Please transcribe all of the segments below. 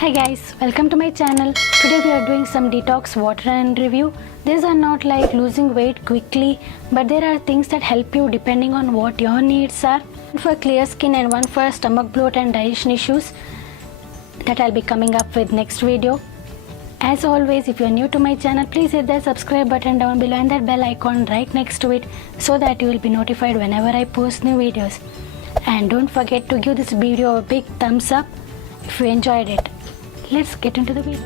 Hi guys, welcome to my channel. Today we are doing some detox water and review. These are not like losing weight quickly, but there are things that help you depending on what your needs are. One for clear skin and one for stomach bloat and digestion issues that I'll be coming up with next video. As always, if you are new to my channel, please hit that subscribe button down below and that bell icon right next to it so that you will be notified whenever I post new videos. And don't forget to give this video a big thumbs up if you enjoyed it. Let's get into the video.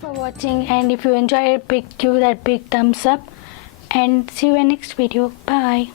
For watching, and if you enjoyed it, give that big thumbs up and see you in next video. Bye.